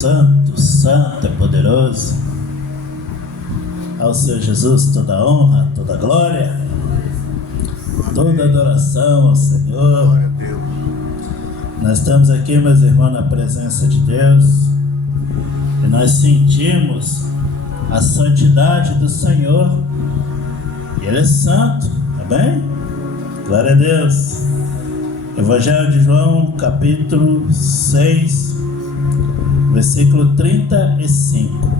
Santo, santo é poderoso. Ao Senhor Jesus toda honra, toda glória, toda adoração ao Senhor. Nós estamos aqui, meus irmãos, na presença de Deus, e nós sentimos a santidade do Senhor. Ele é santo, tá bem? Glória a Deus. Evangelho de João, capítulo 6, versículo 35.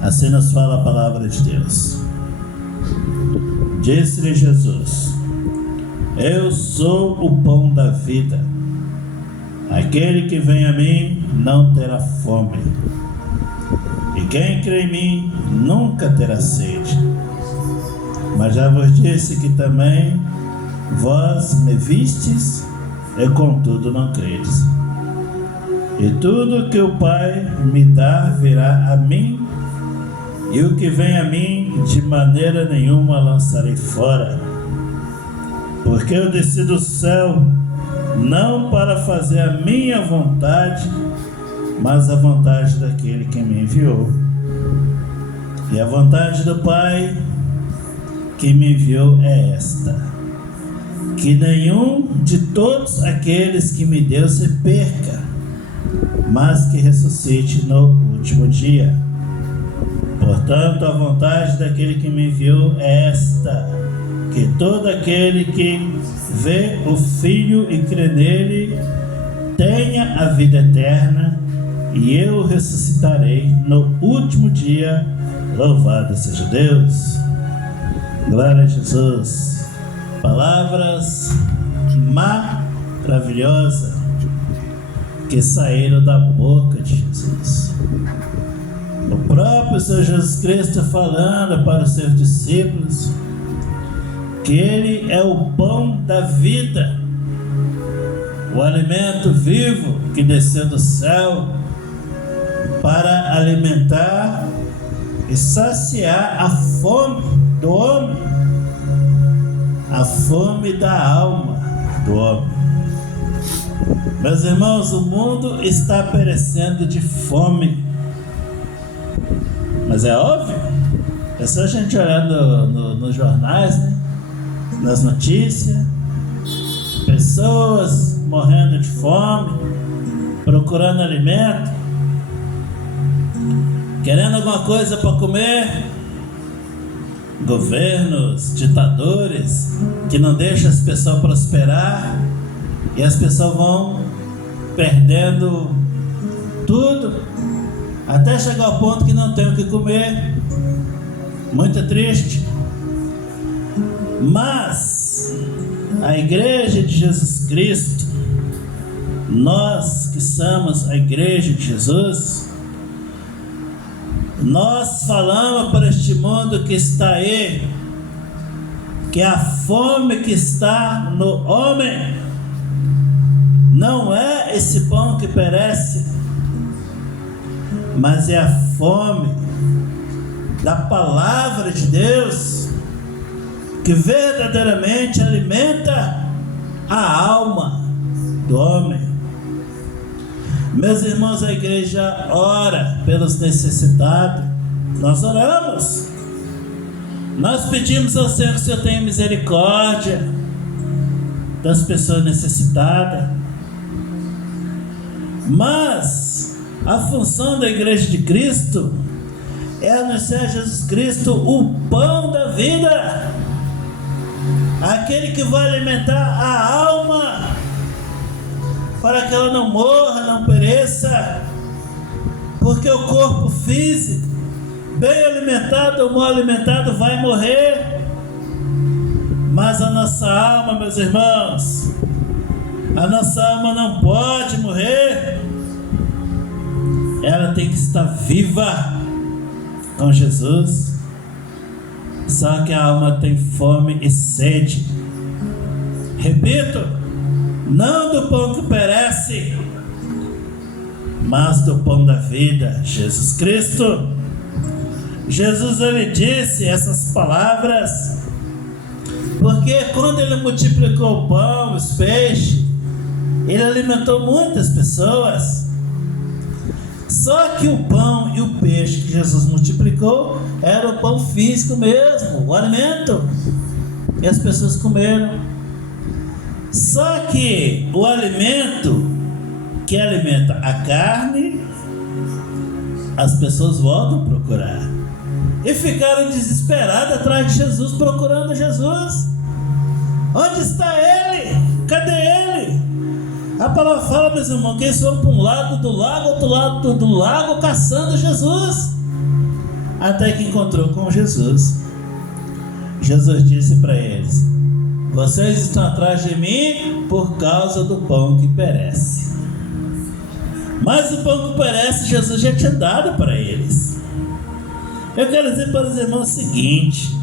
Assim nos fala a palavra de Deus. Disse-lhe Jesus: Eu sou o pão da vida. Aquele que vem a mim não terá fome, e quem crê em mim nunca terá sede. Mas já vos disse que também vós me vistes, e contudo não credes. E tudo que o Pai me dá virá a mim, e o que vem a mim de maneira nenhuma lançarei fora. Porque eu desci do céu não para fazer a minha vontade, mas a vontade daquele que me enviou. E a vontade do Pai que me enviou é esta: que nenhum de todos aqueles que me deu se perca, mas que ressuscite no último dia. Portanto, a vontade daquele que me enviou é esta: que todo aquele que vê o Filho e crê nele tenha a vida eterna, e eu o ressuscitarei no último dia. Louvado seja Deus. Glória a Jesus. Palavras maravilhosas que saíram da boca de Jesus. O próprio Senhor Jesus Cristo falando para os seus discípulos que Ele é o pão da vida, o alimento vivo que desceu do céu para alimentar e saciar a fome do homem, a fome da alma do homem. Meus irmãos, o mundo está perecendo de fome, mas é óbvio, é só a gente olhar nos jornais, né? Nas notícias, pessoas morrendo de fome, procurando alimento, querendo alguma coisa para comer. Governos, ditadores que não deixam as pessoas prosperar, e as pessoas vão perdendo tudo, até chegar ao ponto que não tem o que comer. Muito triste. Mas a igreja de Jesus Cristo, nós que somos a igreja de Jesus, nós falamos para este mundo que está aí, que a fome que está no homem não é esse pão que perece, mas é a fome da palavra de Deus, que verdadeiramente alimenta a alma do homem. Meus irmãos, a igreja ora pelos necessitados. Nós oramos. Nós pedimos ao Senhor que o Senhor tenha misericórdia das pessoas necessitadas. Mas a função da igreja de Cristo é anunciar Jesus Cristo, o pão da vida, aquele que vai alimentar a alma, para que ela não morra, não pereça. Porque o corpo físico, bem alimentado ou mal alimentado, vai morrer. Mas a nossa alma, meus irmãos, a nossa alma não pode morrer. Ela tem que estar viva com Jesus. Só que a alma tem fome e sede. Repito, não do pão que perece, mas do pão da vida, Jesus Cristo. Jesus, ele disse essas palavras porque quando ele multiplicou o pão, os peixes, ele alimentou muitas pessoas. Só que o pão e o peixe que Jesus multiplicou era o pão físico mesmo, o alimento, e as pessoas comeram. Só que o alimento que alimenta a carne, as pessoas voltam a procurar e ficaram desesperadas atrás de Jesus, procurando Jesus. Onde está ele? Cadê ele? A palavra fala, meus irmãos, que eles foram para um lado do lago, outro lado do lago, caçando Jesus, até que encontrou com Jesus. Jesus disse para eles: vocês estão atrás de mim por causa do pão que perece. Mas o pão que perece, Jesus já tinha dado para eles. Eu quero dizer para os irmãos o seguinte: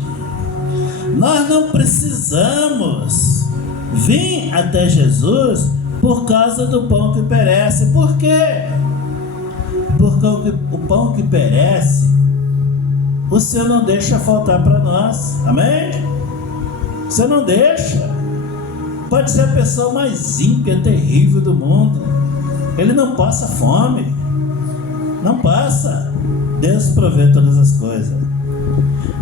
nós não precisamos vir até Jesus por causa do pão que perece. Por quê? Porque o pão que perece, o Senhor não deixa faltar para nós. Amém? O Senhor não deixa. Pode ser a pessoa mais ímpia, terrível do mundo, ele não passa fome. Não passa. Deus provê todas as coisas.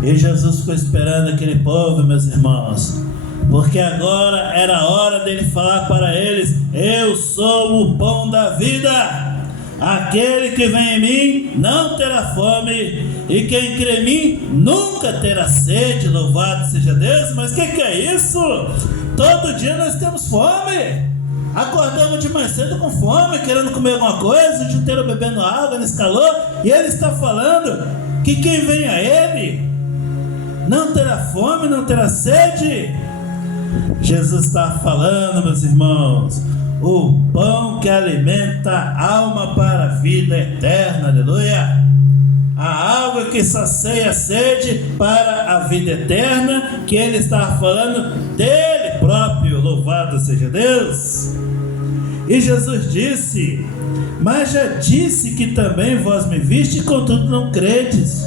E Jesus ficou esperando aquele povo, meus irmãos, porque agora era a hora dele falar para eles: eu sou o pão da vida. Aquele que vem em mim não terá fome, e quem crê em mim nunca terá sede. Louvado seja Deus. Mas o que é isso? Todo dia nós temos fome. Acordamos de mais cedo com fome, querendo comer alguma coisa, o dia inteiro bebendo água nesse calor, e ele está falando que quem vem a ele não terá fome, não terá sede. Jesus está falando, meus irmãos, o pão que alimenta a alma para a vida eterna, aleluia. A água que sacia a sede para a vida eterna, que ele está falando dele próprio, louvado seja Deus. E Jesus disse: mas já disse que também vós me viste, contudo não credes.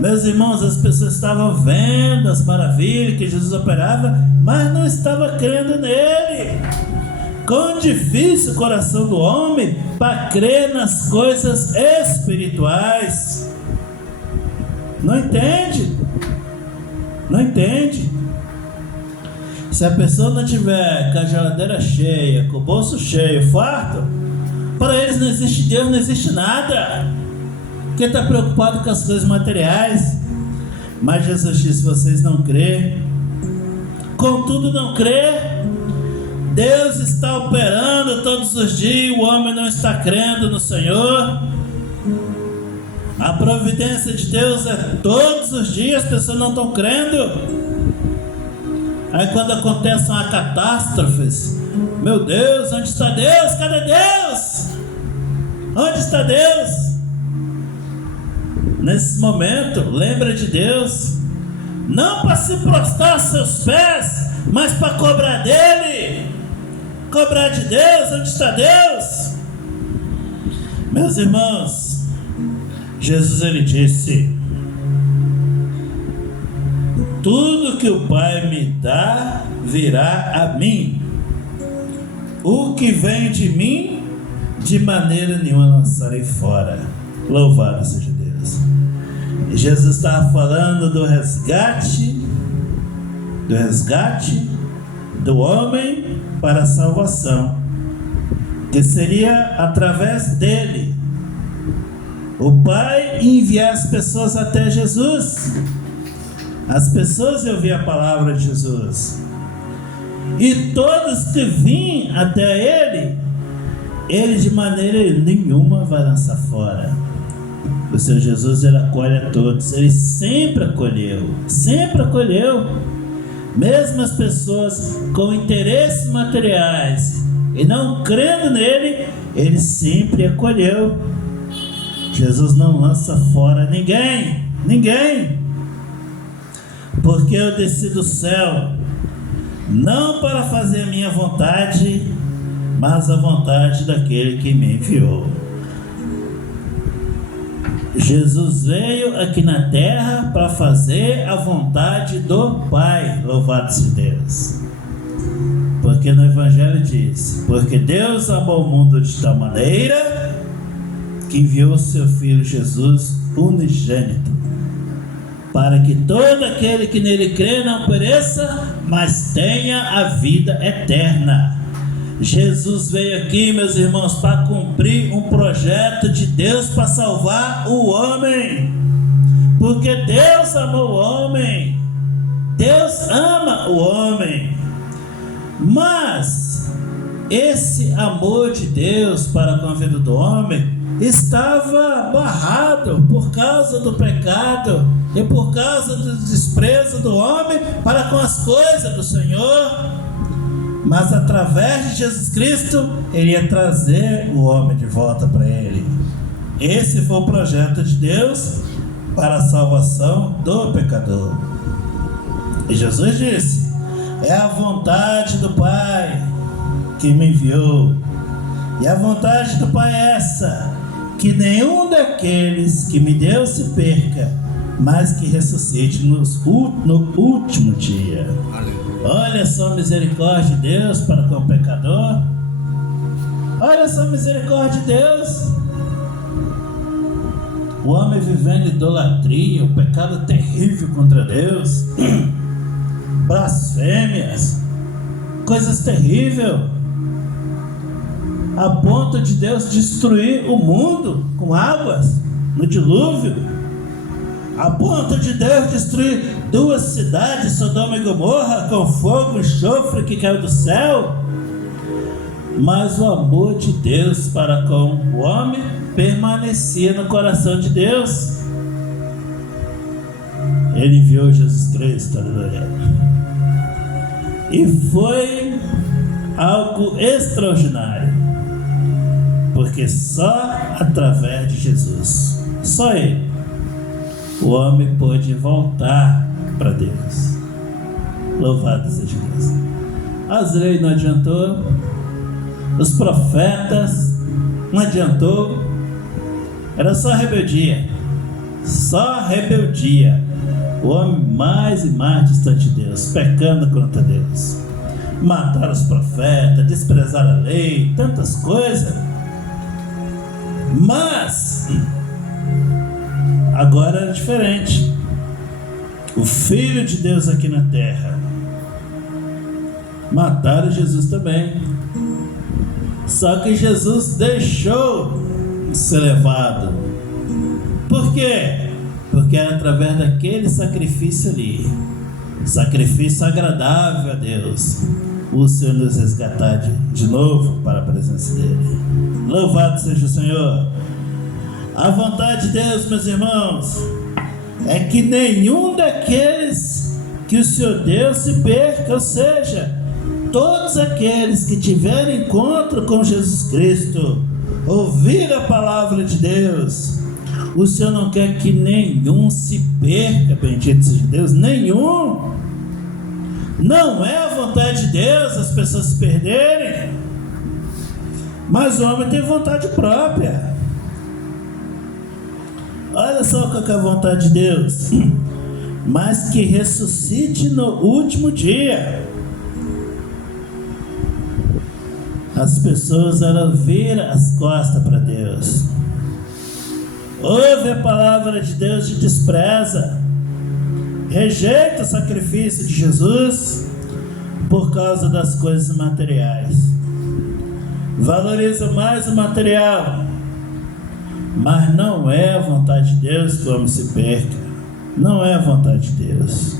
Meus irmãos, as pessoas estavam vendo as maravilhas que Jesus operava, mas não estavam crendo nele. Quão difícil o coração do homem para crer nas coisas espirituais. Não entende? Não entende? Se a pessoa não tiver com a geladeira cheia, com o bolso cheio, farto, para eles não existe Deus, não existe nada, porque está preocupado com as coisas materiais. Mas Jesus disse: vocês não crêem, contudo não crê. Deus está operando todos os dias, o homem não está crendo no Senhor. A providência de Deus é todos os dias, as pessoas não estão crendo. Aí quando acontece uma catástrofe, meu Deus, onde está Deus? Cadê Deus? Onde está Deus? Nesse momento, lembra de Deus, não para se prostrar aos seus pés, mas para cobrar dele, cobrar de Deus. Onde está Deus? Meus irmãos, Jesus ele disse: tudo que o Pai me dá virá a mim. O que vem de mim, de maneira nenhuma lançarei fora. Louvado seja Deus. Jesus estava falando do resgate do homem para a salvação, que seria através dele. O Pai enviar as pessoas até Jesus. As pessoas iam ouvir a palavra de Jesus, e todos que vêm até ele de maneira nenhuma vai lançar fora. O Senhor Jesus, ele acolhe a todos. Ele sempre acolheu, mesmo as pessoas com interesses materiais e não crendo nele, ele sempre acolheu. Jesus não lança fora ninguém, porque eu desci do céu não para fazer a minha vontade, mas a vontade daquele que me enviou. Jesus veio aqui na terra para fazer a vontade do Pai, louvado seja Deus. Porque no Evangelho diz: porque Deus amou o mundo de tal maneira que enviou seu Filho Jesus unigênito, para que todo aquele que nele crê não pereça, mas tenha a vida eterna. Jesus veio aqui, meus irmãos, para cumprir um projeto de Deus para salvar o homem, porque Deus amou o homem, Deus ama o homem, mas esse amor de Deus para com a vida do homem estava barrado por causa do pecado e por causa do desprezo do homem para com as coisas do Senhor. Mas através de Jesus Cristo, Ele ia trazer o homem de volta para Ele. Esse foi o projeto de Deus para a salvação do pecador. E Jesus disse: é a vontade do Pai que me enviou. E a vontade do Pai é essa: que nenhum daqueles que me deu se perca, mas que ressuscite no último dia. Olha só a misericórdia de Deus para com o pecador. Olha só a misericórdia de Deus. O homem vivendo idolatria, o pecado terrível contra Deus, blasfêmias, coisas terríveis, a ponto de Deus destruir o mundo com águas no dilúvio, a ponto de Deus destruir 2 cidades, Sodoma e Gomorra, com fogo e enxofre que caiu do céu. Mas o amor de Deus para com o homem permanecia no coração de Deus. Ele enviou Jesus Cristo, aleluia. E foi algo extraordinário, porque só através de Jesus, só Ele, o homem pôde voltar para Deus. Louvado seja Deus. As leis não adiantou, os profetas não adiantou, era só rebeldia, só rebeldia. O homem mais e mais distante de Deus, pecando contra Deus, mataram os profetas, desprezaram a lei, tantas coisas. Mas agora era diferente. O Filho de Deus aqui na terra, mataram Jesus também. Só que Jesus deixou ser levado. Por quê? Porque era através daquele sacrifício ali, sacrifício agradável a Deus, o Senhor nos resgatar de novo para a presença dele. Louvado seja o Senhor. A vontade de Deus, meus irmãos, é que nenhum daqueles que o Senhor deu se perca, ou seja, todos aqueles que tiverem encontro com Jesus Cristo, ouvir a palavra de Deus, o Senhor não quer que nenhum se perca, bendito seja Deus, nenhum. Não é a vontade de Deus as pessoas se perderem, mas o homem tem vontade própria. Olha só qual que é a vontade de Deus: mas que ressuscite no último dia. As pessoas, elas viram as costas para Deus, ouve a palavra de Deus e despreza, rejeita o sacrifício de Jesus por causa das coisas materiais, valoriza mais o material. Mas não é a vontade de Deus que o homem se perca, não é a vontade de Deus.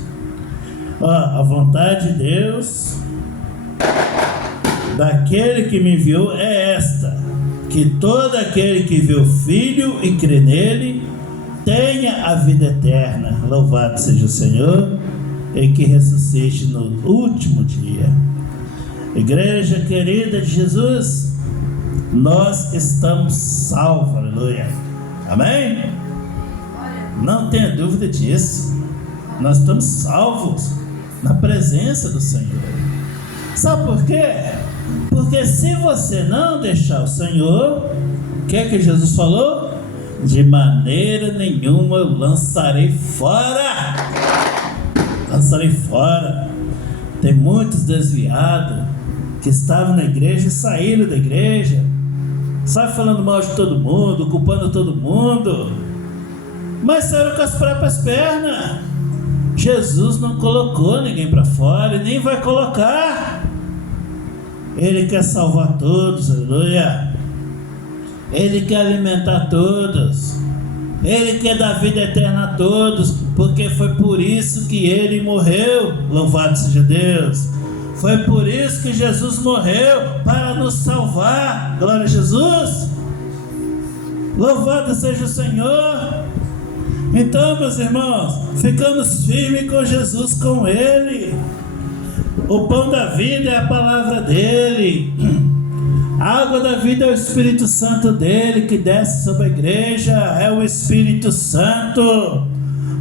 A vontade de Deus daquele que me enviou é esta: que todo aquele que vê o Filho e crê nele tenha a vida eterna. Louvado seja o Senhor, e que ressuscite no último dia. Igreja querida de Jesus, nós estamos salvos, aleluia, amém? Não tenha dúvida disso, nós estamos salvos na presença do Senhor. Sabe por quê? Porque se você não deixar o Senhor, o que é que Jesus falou? De maneira nenhuma eu lançarei fora. Lançarei fora. Tem muitos desviados que estavam na igreja e saíram da igreja. sai falando mal de todo mundo, culpando todo mundo, mas saíram com as próprias pernas. Jesus não colocou ninguém para fora e nem vai colocar. Ele quer salvar todos, aleluia. Ele quer alimentar todos. Ele quer dar vida eterna a todos, porque foi por isso que Ele morreu. Louvado seja Deus. Foi por isso que Jesus morreu, para nos salvar. Glória a Jesus. Louvado seja o Senhor. Então, meus irmãos, ficamos firmes com Jesus, com Ele. O pão da vida é a palavra dEle. A água da vida é o Espírito Santo dEle que desce sobre a igreja. É o Espírito Santo.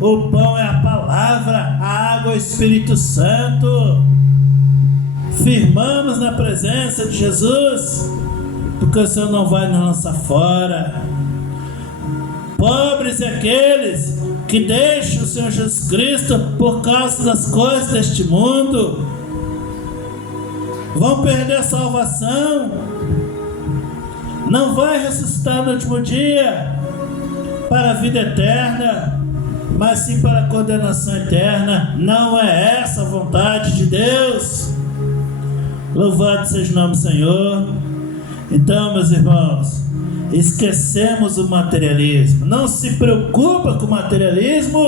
O pão é a palavra, a água é o Espírito Santo. Firmamos na presença de Jesus, porque o Senhor não vai nos lançar fora. Pobres é aqueles que deixam o Senhor Jesus Cristo por causa das coisas deste mundo. Vão perder a salvação. Não vai ressuscitar no último dia para a vida eterna, mas sim para a condenação eterna. Não é essa a vontade de Deus. Louvado seja o nome do Senhor. Então, meus irmãos, esquecemos o materialismo. Não se preocupa com o materialismo.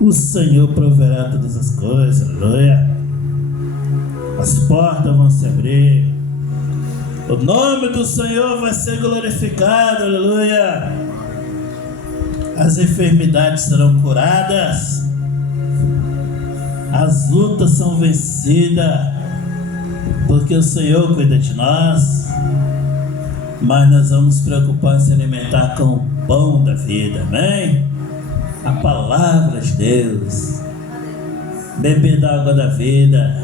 O Senhor proverá todas as coisas, aleluia. As portas vão se abrir. O nome do Senhor vai ser glorificado, aleluia. As enfermidades serão curadas. As lutas são vencidas, porque o Senhor cuida de nós. Mas nós vamos nos preocupar em se alimentar com o pão da vida, amém? A palavra de Deus. Beber da água da vida,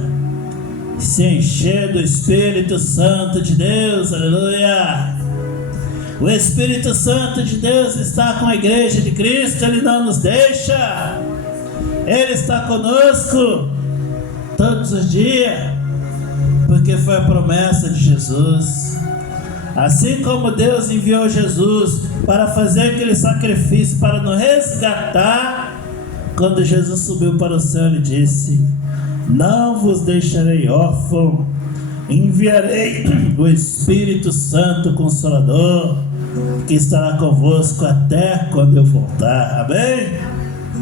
se encher do Espírito Santo de Deus, aleluia. O Espírito Santo de Deus está com a igreja de Cristo. Ele não nos deixa. Ele está conosco todos os dias, porque foi a promessa de Jesus. Assim como Deus enviou Jesus para fazer aquele sacrifício para nos resgatar, quando Jesus subiu para o céu, Ele disse: não vos deixarei órfão, enviarei o Espírito Santo Consolador, que estará convosco até quando eu voltar. Amém?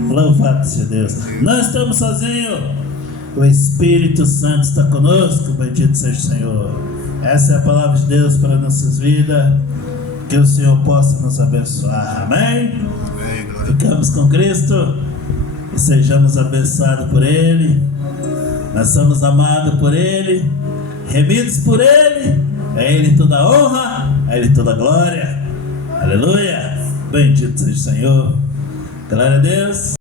Louvado seja Deus. Não estamos sozinhos. O Espírito Santo está conosco. Bendito seja o Senhor. Essa é a palavra de Deus para nossas vidas. Que o Senhor possa nos abençoar. Amém? Ficamos com Cristo e sejamos abençoados por Ele. Nós somos amados por Ele, remidos por Ele. É Ele toda a honra, é Ele toda a glória. Aleluia. Bendito seja o Senhor. Glória a Deus.